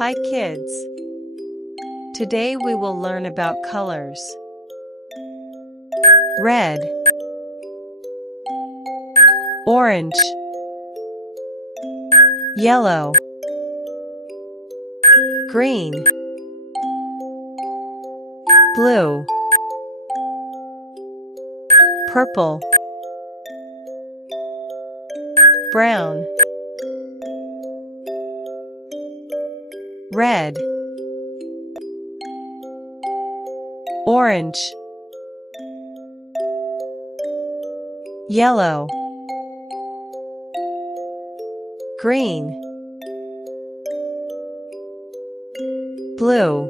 Hi kids! Today we will learn about colors. Red, orange, yellow, green, blue, purple, brown, red, orange, yellow, green, blue,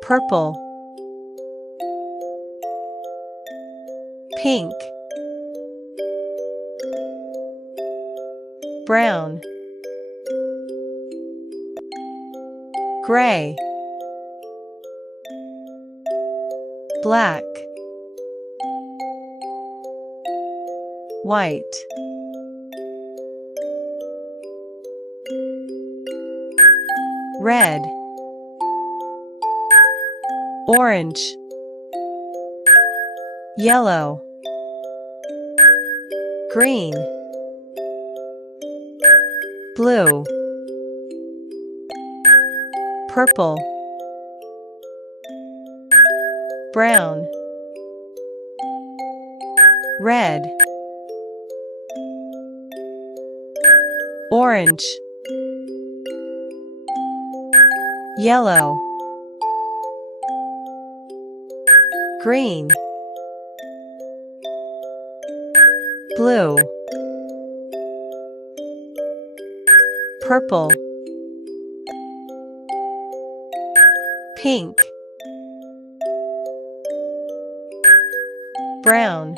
purple, pink, brown, gray, black, white, red, orange, yellow, green, blue, purple, brown, red, orange, yellow, green, blue, purple, pink, brown.